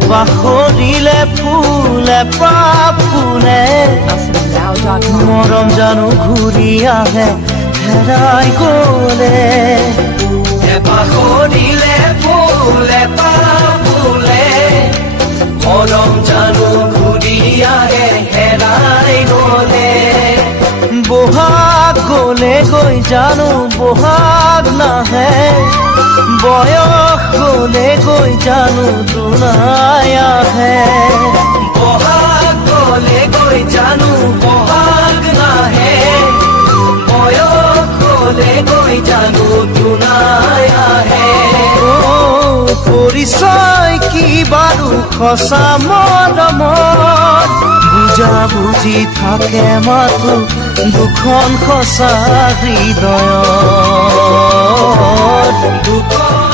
পাহৰিলে ফুলে ফুলে মৰম জানো ঘূৰি আহে হেৰাই গ'লে পাহৰিলে ফুলে ফুলে মৰম জানো ঘূৰি আহে হেৰাই গ'লে বহাগ গ'লে গৈ জানো বহাগ নাহে বয়স গ'লে গৈ জানো দুনাই আহে বহাগ গ'লে গৈ জানো বহাগ নাহে বয়স গ'লে গৈ জানো দুনাই আহে পৰিচয় কি বাৰু সঁচা মৰমত বুজা বুজি থাকে মাথো দুখন সঁচা হৃদয়ত দুখন